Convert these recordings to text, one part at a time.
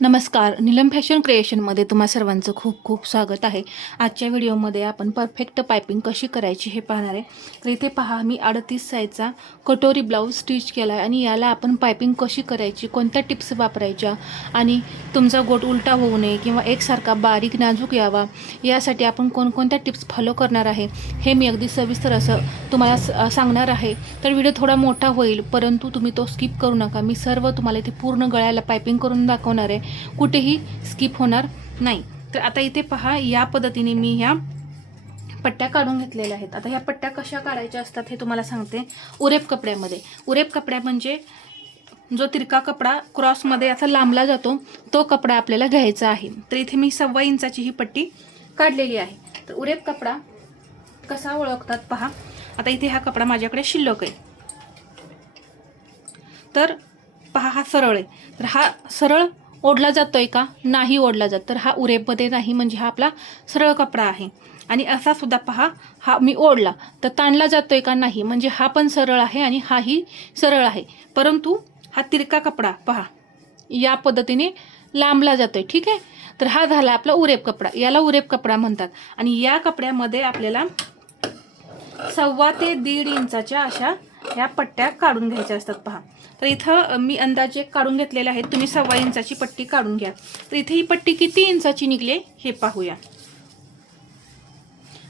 नमस्कार, नीलम फॅशन क्रिएशनमध्ये तुम्हा सर्वांचं खूप खूप स्वागत आहे। आजच्या व्हिडिओमध्ये आपण परफेक्ट पायपिंग कशी करायची हे पाहणार आहे। तर इथे पहा, मी 38 साईजचा कटोरी ब्लाऊज स्टिच केला आहे आणि याला आपण पायपिंग कशी करायची, कोणत्या टिप्स वापरायच्या आणि तुमचा गोट उलटा होऊ नये किंवा एकसारखा बारीक नाजूक यावा यासाठी आपण कोणकोणत्या टिप्स फॉलो करणार आहे हे मी अगदी सविस्तर असं तुम्हाला सांगणार आहे। तर व्हिडिओ थोडा मोठा होईल, परंतु तुम्ही तो स्किप करू नका। मी सर्व तुम्हाला इथे पूर्ण गळ्याला पायपिंग करून दाखवणार आहे, कुठेही स्किप होणार नाही। तर आता इथे पहा, या पद्धतीने मी ह्या पट्ट्या काढून घेतलेल्या आहेत। आता ह्या पट्ट्या कशा काढायच्या असतात हे तुम्हाला सांगते। उरेप कपड्यामध्ये, उरेप कपड्या म्हणजे जो तिरका कपडा क्रॉसमध्ये असा लांबला जातो तो कपडा आपल्याला घ्यायचा आहे। तर इथे मी 1.25 इंचाची ही पट्टी काढलेली आहे। तर उरेप कपडा कसा ओळखतात पहा। आता इथे हा कपडा माझ्याकडे शिल्लक आहे, तर पहा हा सरळ आहे। तर हा सरळ ओढला जातोय का? नाही ओढला जात, तर हा उरेपमध्ये नाही, म्हणजे हा आपला सरळ कपडा आहे। आणि असा सुद्धा पहा, हा मी ओढला तर ताणला जातोय का? नाही, म्हणजे हा पण सरळ आहे आणि हाही सरळ आहे, परंतु हा तिरका कपडा पहा या पद्धतीने लांबला जातोय। ठीक आहे, तर हा झाला आपला उरेप कपडा, याला उरेप कपडा म्हणतात। आणि या कपड्यामध्ये आपल्याला 1.25 ते 1.5 इंचाच्या अशा ह्या पट्ट्या काढून घ्यायच्या असतात पहा। तर इथं मी अंदाजे काढून घेतलेले आहेत, तुम्ही 1.25 इंचाची पट्टी काढून घ्या। तर इथे ही पट्टी किती इंचाची निघले हे पाहूया।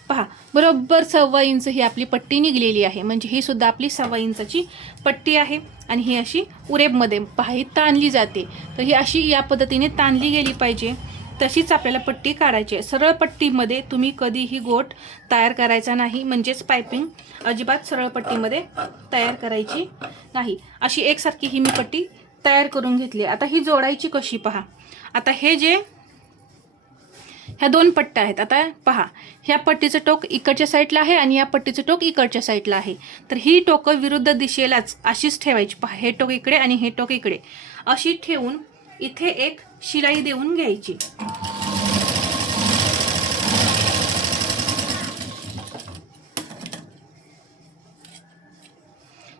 पहा, बरोबर 1.25 इंच ही आपली पट्टी निघलेली आहे, म्हणजे ही सुद्धा आपली 1.25 इंचाची पट्टी आहे। आणि ही अशी उरेपमध्ये पहा ही ताणली जाते, तर ही अशी या पद्धतीने ताणली गेली पाहिजे, तशीच आपल्याला पट्टी काढायची आहे। सरळ पट्टीमध्ये तुम्ही कधीही गोट तयार करायचा नाही, म्हणजेच पायपिंग अजिबात सरळ पट्टीमध्ये तयार करायची नाही। अशी एकसारखी ही मी पट्टी तयार करून घेतली। आता ही जोडायची कशी पहा। आता हे जे ह्या 2 पट्ट्या आहेत, आता पहा ह्या पट्टीचं टोक इकडच्या साईडला आहे आणि या पट्टीचं टोक इकडच्या साईडला आहे। तर ही टोकं विरुद्ध दिशेलाच अशीच ठेवायची पहा, हे टोक इकडे आणि हे टोक इकडे अशी ठेवून इथे एक शिलाई देऊन घ्यायची।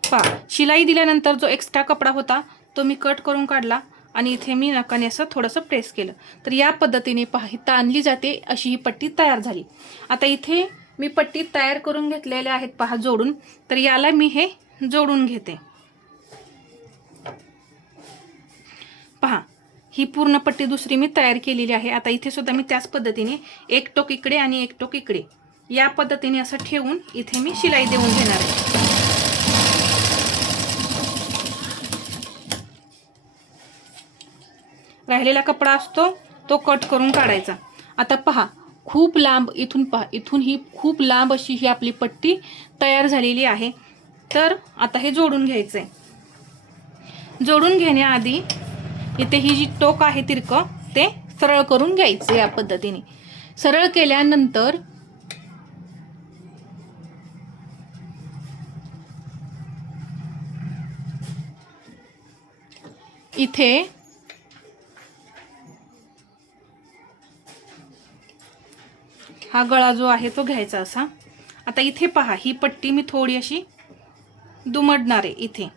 पहा, शिलाई दिल्यानंतर जो एक्स्ट्रा कपडा होता तो मी कट करून काढला आणि इथे मी नकाने असं थोडंसं प्रेस केलं, तर या पद्धतीने पहा ही ताणली जाते अशी ही पट्टी तयार झाली। आता इथे मी पट्टी तयार करून घेतलेल्या आहेत पहा जोडून, तर याला मी हे जोडून घेते। पहा ही पूर्ण पट्टी दुसरी मी तयार केलेली आहे। आता इथे सुद्धा मी त्याच पद्धतीने एक टोक इकडे आणि एक टोक इकडे या पद्धतीने असं ठेवून इथे मी शिलाई देऊन घेणार आहे। राहिलेला कपडा असतो तो कट करून काढायचा। आता पहा खूप लांब इथून पहा, इथून ही खूप लांब अशी ही आपली पट्टी तयार झालेली आहे। तर आता हे जोडून घ्यायचंय। जोडून घेण्याआधी इथे ही जी टोक आहे तिरकं ते सरळ करून घ्यायचं। या पद्धतीने सरळ केल्यानंतर इथे हा गळा जो आहे तो घ्यायचा असा। आता इथे पहा ही पट्टी मी थोडी अशी दुमडणार आहे, इथे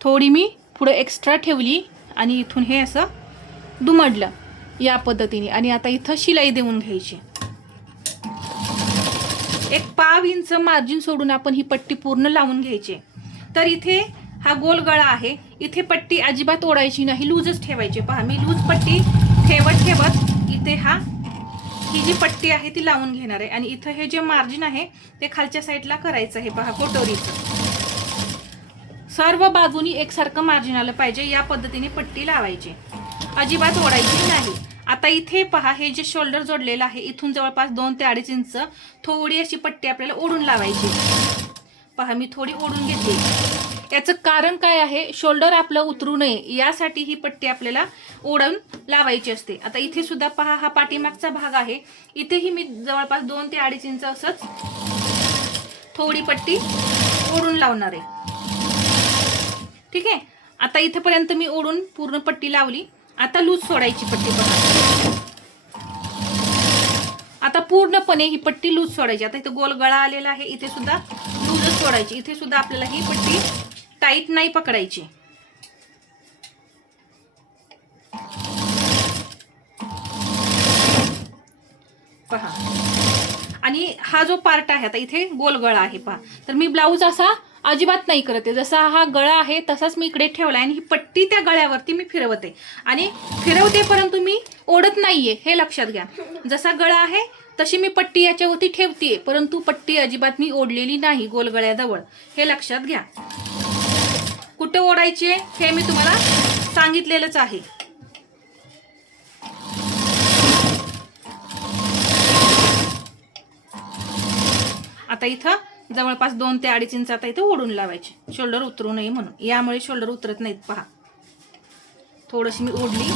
थोडी मी पुढे एक्स्ट्रा ठेवली आणि इथून हे असं दुमडलं या पद्धतीने। आणि आता इथं शिलाई देऊन घ्यायची। 1.5 इंच मार्जिन सोडून आपण ही पट्टी पूर्ण लावून घ्यायची। तर इथे हा गोल गळा आहे, इथे पट्टी अजिबात ओढायची नाही, लूजच ठेवायची। पहा मी लूज पट्टी ठेवत ठेवत इथे ही जी पट्टी आहे ती लावून घेणार आहे। आणि इथं हे जे मार्जिन आहे ते खालच्या साईडला करायचं आहे पहा कटोरीचं। सर्व बाजूनी एकसारखं मार्जिन आलं पाहिजे, या पद्धतीने पट्टी लावायची, अजिबात ओढायची नाही। आता इथे पहा हे जे शोल्डर जोडलेलं आहे इथून जवळपास 2 ते 2.5 इंच थोडी अशी पट्टी आपल्याला ओढून लावायची। पहा मी थोडी ओढून घेतली, याचं कारण काय आहे, शोल्डर आपलं उतरू नये यासाठी ही पट्टी आपल्याला ओढून लावायची असते। आता इथे सुद्धा पहा हा पाठीमागचा भाग आहे, इथेही मी जवळपास 2 ते 2.5 इंच असंच थोडी पट्टी ओढून लावणार आहे। ठीक आहे, आता इथेपर्यंत मी ओढून पूर्ण पट्टी लावली। आता लूज सोडायची पट्टी बघा, आता पूर्णपणे ही पट्टी लूज सोडायची। आता इथे गोल गळा आलेला आहे, इथे सुद्धा लूजच सोडायची। इथे सुद्धा आपल्याला ही पट्टी टाईट नाही पकडायची। पहा. आणि हा जो पार्ट आहे आता इथे गोल गळा आहे पहा. तर मी ब्लाऊज असा अजिबात नाही करते, जसा हा गळा आहे तसाच मी इकडे ठेवला आणि ही पट्टी त्या गळ्यावरती मी फिरवते आणि फिरवते, परंतु मी ओढत नाहीये हे लक्षात घ्या. जसा गळा आहे तशी मी पट्टी याच्यावरती ठेवतेय, परंतु पट्टी अजिबात मी ओढलेली नाही गोल गळ्याजवळ, हे लक्षात घ्या. कुठे ओढायची हे मी तुम्हाला सांगितलेलंच आहे. आता इथं जवळपास 2 ते 2.5 इंच आता इथं ओढून लावायचे, शोल्डर उतरू नये म्हणून. यामुळे शोल्डर उतरत नाहीत पहा. थोडीशी मी ओढली.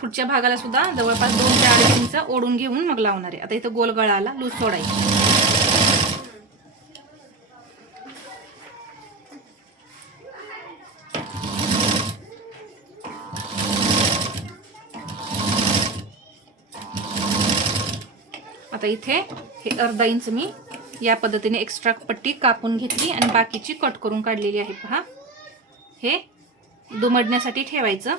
पुढच्या भागाला सुद्धा जवळपास 2 ते 2.5 इंच ओढून घेऊन मग लावणार आहे. आता इथं गोल गळाला लूज सोडायची. आता इथे हे अर्धा इंच मी या पद्धतीने एक्स्ट्रा पट्टी कापून घेतली आणि बाकीची कट करून काढलेली आहे पहा. हे दुमडण्यासाठी ठेवायचं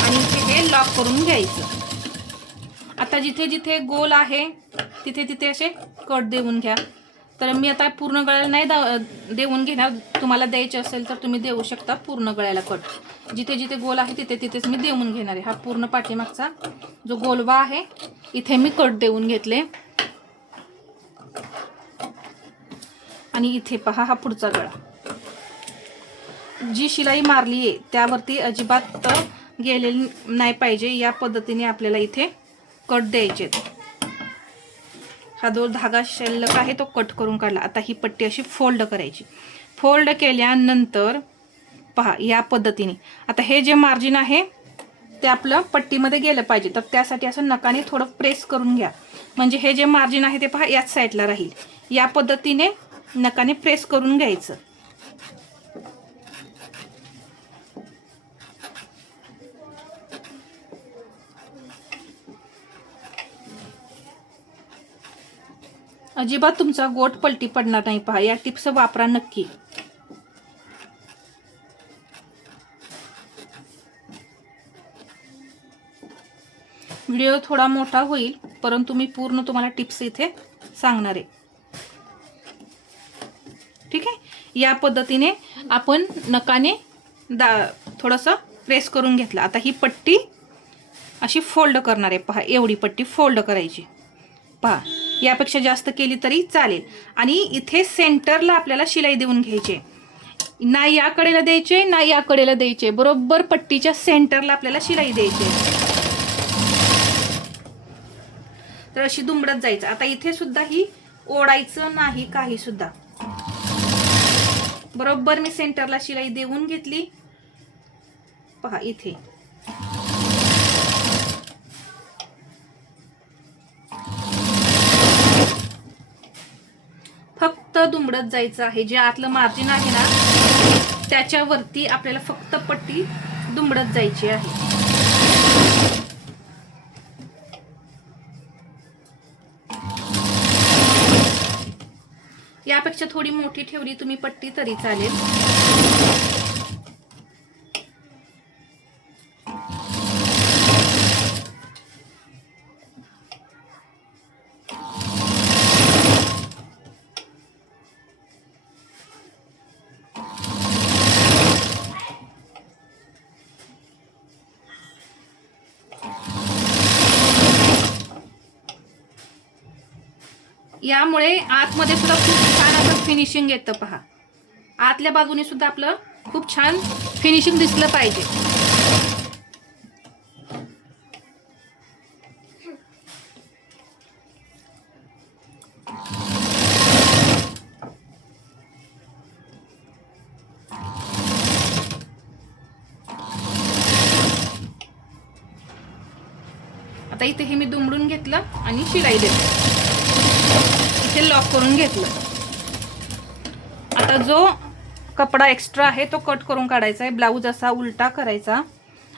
आणि इथे हे लॉक करून घ्यायचं. आता जिथे जिथे गोल आहे तिथे तिथे असे कट देऊन घ्या. तर मी आता पूर्ण गळ्याला नाही देऊन घेणार, तुम्हाला द्यायचे असेल तर तुम्ही देऊ शकता पूर्ण गळ्याला कट. जिथे जिथे गोल आहे तिथे तिथेच मी देऊन घेणार आहे. हा पूर्ण पाठीमागचा जो गोलवा आहे इथे मी कट देऊन घेतले आणि इथे पहा हा पुढचा गळा. जी शिलाई मारली आहे त्यावरती अजिबात गेलेली नाही पाहिजे, या पद्धतीने आपल्याला इथे कट द्यायचे. हा जो धागा शिल्लक आहे तो कट करून काढला. आता ही पट्टी अशी फोल्ड करायची. फोल्ड केल्यानंतर पहा या पद्धतीने आता हे जे मार्जिन आहे ते आपलं पट्टीमध्ये गेलं पाहिजे, तर त्यासाठी असं नकाने थोडं प्रेस करून घ्या, म्हणजे हे जे मार्जिन आहे ते पहा याच साईडला राहील. या पद्धतीने नकाने प्रेस करून घ्यायचं. अजिबात तुमचा गोट पलटी पडणार नाही पहा. या टिप्स वापरा नक्की. व्हिडिओ थोडा मोठा होईल, परंतु मी पूर्ण तुम्हाला टिप्स इथे सांगणार आहे. ठीक आहे. या पद्धतीने आपण नकाने थोडंसं प्रेस करून घेतलं. आता ही पट्टी अशी फोल्ड करणार आहे पहा. एवढी पट्टी फोल्ड करायची पहा. यापेक्षा जास्त केली तरी चालेल. आणि इथे सेंटरला आपल्याला शिलाई देऊन घ्यायची, ना या कडेला द्यायचे ना या कडेला द्यायचे, बरोबर पट्टीच्या सेंटरला आपल्याला शिलाई द्यायची. तर अशी दुमडत जायचं. आता इथे सुद्धा ही ओढायचं नाही काही सुद्धा, बरोबर मी सेंटरला शिलाई देऊन घेतली पहा. इथे फक्त दुमडत जायचं आहे. जे आतलं मार्जिन आहे ना त्याच्यावरती आपल्याला फक्त पट्टी दुमडत जायची आहे. यापेक्षा थोडी मोठी ठेवली तुम्ही पट्टी तरी चालेल. यामुळे आतमध्ये सुद्धा खूप छान असं फिनिशिंग येतं पहा. आतल्या बाजूने सुद्धा आपलं खूप छान फिनिशिंग दिसलं पाहिजे. आता इथे हे मी दुमडून घेतलं आणि शिलाई देते. इथे लॉक करून घेतलं. आता जो कपडा एक्स्ट्रा आहे तो कट करून काढायचा आहे. ब्लाऊज असा उलटा करायचा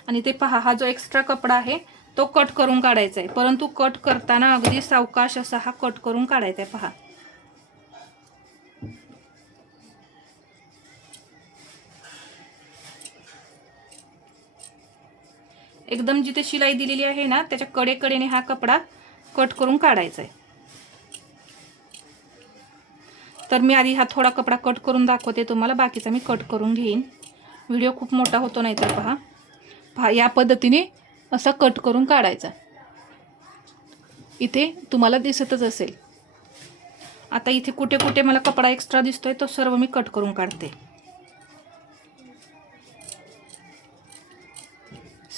आणि ते पहा हा जो एक्स्ट्रा कपडा आहे तो कट करून काढायचा आहे, परंतु कट करताना अगदी सावकाश असा हा कट करून काढायचा आहे पहा. एकदम जिथे शिलाई दिलेली आहे ना त्याच्या कडेकडेने हा कपडा कट करून काढायचा आहे. तर मी आधी हा थोडा कपडा कट करून दाखवते तुम्हाला, बाकीचा मी कट करून घेईन. व्हिडिओ खूप मोठा होतो नाही तर पहा या पद्धतीने असा कट करून काढायचा. इथे तुम्हाला दिसतच असेल. आता इथे कुठे कुठे मला कपडा एक्स्ट्रा दिसतोय तो सर्व मी कट करून काढते.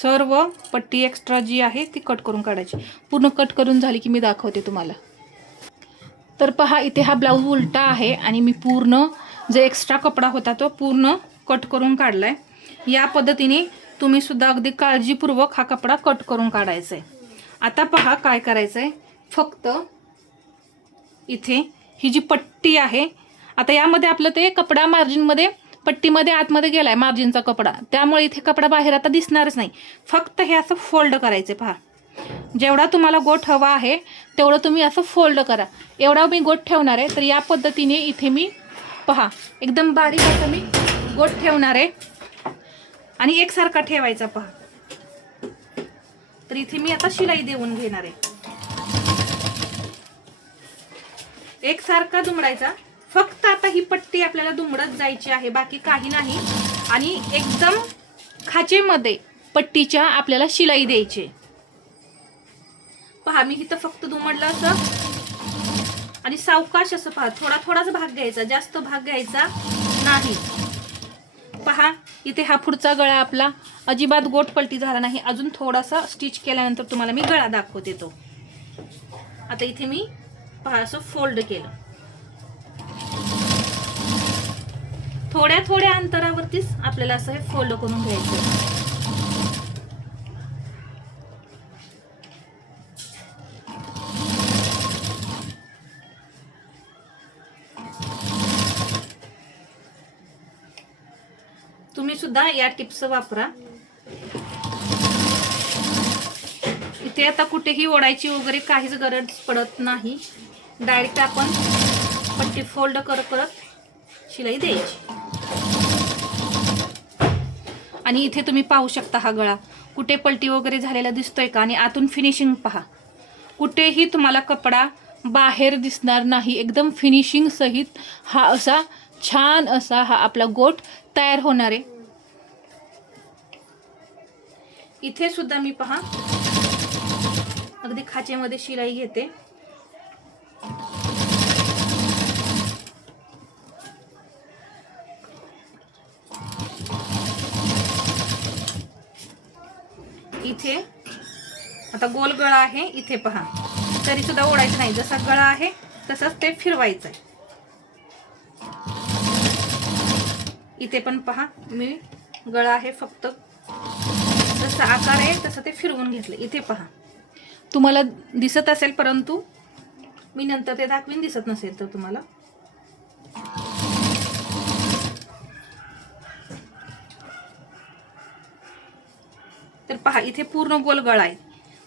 सर्व पट्टी एक्स्ट्रा जी आहे ती कट करून काढायची. पूर्ण कट करून झाली की मी दाखवते तुम्हाला. तर पहा इथे हा ब्लाऊज उलटा आहे आणि मी पूर्ण जे एक्स्ट्रा कपडा होता तो पूर्ण कट करून काढलाय. या पद्धतीने तुम्ही सुद्धा अगदी काळजीपूर्वक हा कपडा कट करून काढायचा आहे. आता पहा काय करायचं आहे. फक्त इथे ही जी पट्टी आहे, आता यामध्ये आपलं ते कपडा मार्जिनमध्ये पट्टीमध्ये आतमध्ये गेलाय मार्जिनचा कपडा, त्यामुळे इथे कपडा बाहेर आता दिसणारच नाही. फक्त हे असं फोल्ड करायचे. पहा जेवढा तुम्हाला गोठ हवा आहे तेवढं तुम्ही असं फोल्ड करा. एवढा मी गोठ ठेवणार आहे. तर या पद्धतीने इथे मी पहा एकदम बारीक असं मी गोठ ठेवणार आहे आणि एकसारखा ठेवायचा. पहा तर इथे मी आता शिलाई देऊन घेणार आहे. एकसारखा दुमडायचा. फक्त आता ही पट्टी आपल्याला दुमडत जायची आहे, बाकी काही नाही. आणि एकदम खाचेमध्ये पट्टीच्या आपल्याला शिलाई द्यायची. पहा मी इथं फक्त दुमडलं असं आणि सावकाश असं पहा थोडा थोडाच भाग घ्यायचा, जास्त भाग घ्यायचा नाही. पहा इथे हा पुढचा गळा आपला अजिबात गोट पलटी झाला नाही. अजून थोडासा स्टिच केल्यानंतर तुम्हाला मी गळा दाखवते तो. आता इथे मी पहा असं फोल्ड केलं. थोड्या थोड्या अंतरावरतीच आपल्याला असं हे फोल्ड करून घ्यायचं. तुम्ही सुद्धा या टिप्स वापरा. इथे आता कुठेही ओढायची वगैरे काहीच गरज पडत नाही. डायरेक्ट आपण पट्टी फोल्ड करत करत शिलाई द्यायची. आणि इथे तुम्ही पाहू शकता हा गळा कुठे पलटी वगैरे झालेला दिसतोय का. आणि आतून फिनिशिंग पहा, कुठेही तुम्हाला कपडा बाहेर दिसणार नाही. एकदम फिनिशिंग सहित हा असा छान असा हा आपला गोट तयार होणार आहे. इथे सुद्धा मी पहा अगदी खाचेमध्ये शिलाई घेते. इथे आता गोल गळा आहे. इथे पहा तरी सुद्धा ओढायचं नाही. जसा गळा आहे तसंच ते फिरवायचं आहे. इथे पण पहा मी गळा आहे फक्त जसा आकार आहे तसं ते फिरवून घेतलं. इथे पहा तुम्हाला दिसत असेल, परंतु मी नंतर ते दाखवीन दिसत नसेल तर तुम्हाला. तर पहा इथे पूर्ण गोल गळा आहे.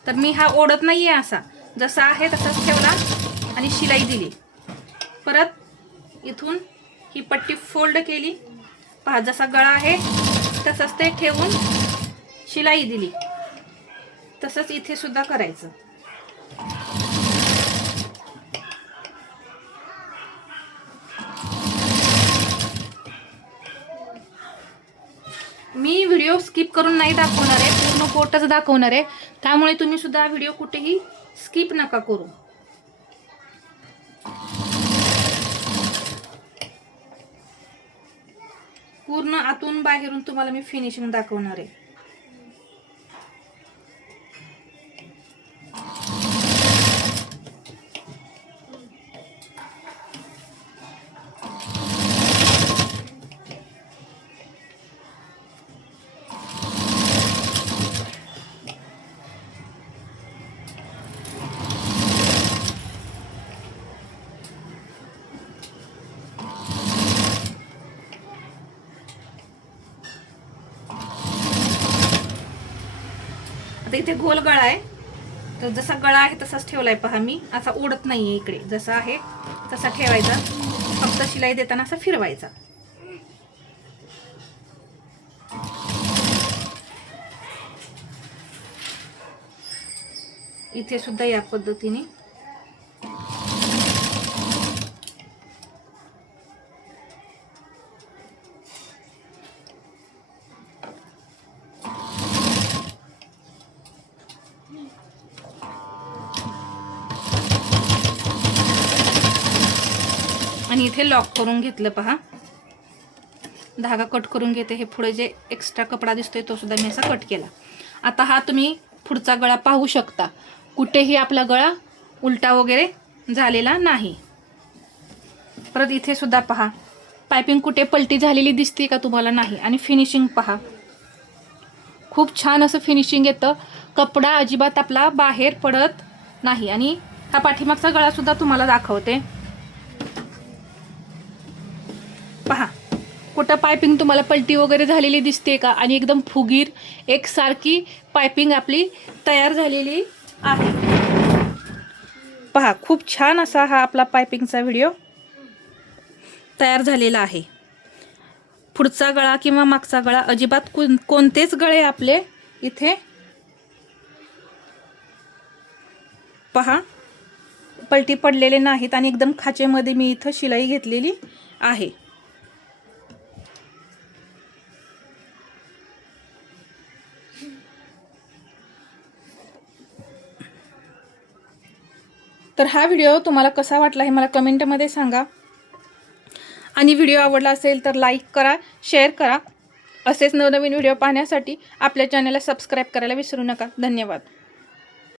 तर मी हा ओढत नाहीये, असा जसा आहे तसाच ठेवला आणि शिलाई दिली. परत इथून ही पट्टी फोल्ड केली. पहा जसा गळा आहे तसंच ते ठेवून शिलाई दिली. तसंच इथे सुद्धा करायचं. मी व्हिडिओ स्किप करून नाही दाखवणार आहे, पूर्ण गोटच दाखवणार आहे. त्यामुळे तुम्ही सुद्धा व्हिडिओ कुठेही स्किप नका करू. पूर्ण आतून बाहेरून तुम्हाला मी फिनिशिंग दाखवणार आहे. आता इथे गोल गळा आहे, तर जसा गळा आहे तसाच ठेवलाय. पहा मी असा ओढत नाहीये. इकडे जसा आहे तसा ठेवायचा. फक्त शिलाई देताना असा फिरवायचा. इथे सुद्धा या पद्धतीने आणि इथे लॉक करून घेतलं पहा. धागा कट करून घेते. हे पुढे जे एक्स्ट्रा कपडा दिसतोय तो सुद्धा मी असा कट केला. आता हा तुम्ही पुढचा गळा पाहू शकता. कुठेही आपला गळा उलटा वगैरे झालेला नाही. परत इथे सुद्धा पहा पायपिंग कुठे पलटी झालेली दिसते का तुम्हाला? नाही. आणि फिनिशिंग पहा, खूप छान असं फिनिशिंग येतं. कपडा अजिबात आपला बाहेर पडत नाही. आणि हा पाठीमागचा गळा सुद्धा तुम्हाला दाखवते. पहा कुठं पायपिंग तुम्हाला पलटी वगैरे झालेली दिसते का? आणि एकदम फुगीर एकसारखी पायपिंग आपली तयार झालेली आहे. पहा खूप छान असा हा आपला पायपिंगचा व्हिडिओ तयार झालेला आहे. पुढचा गळा किंवा मागचा गळा अजिबात कोणतेच गळे आपले इथे पहा पलटी पडलेले नाहीत. आणि एकदम खाचेमध्ये मी इथं शिलाई घेतलेली आहे. तर हा व्हिडिओ तुम्हाला कसा वाटला हे मला कमेंटमध्ये सांगा. आणि व्हिडिओ आवडला असेल तर लाईक करा, शेअर करा. असेच नवनवीन व्हिडिओ पाहण्यासाठी आपल्या चॅनलला सबस्क्राईब करायला विसरू नका. धन्यवाद.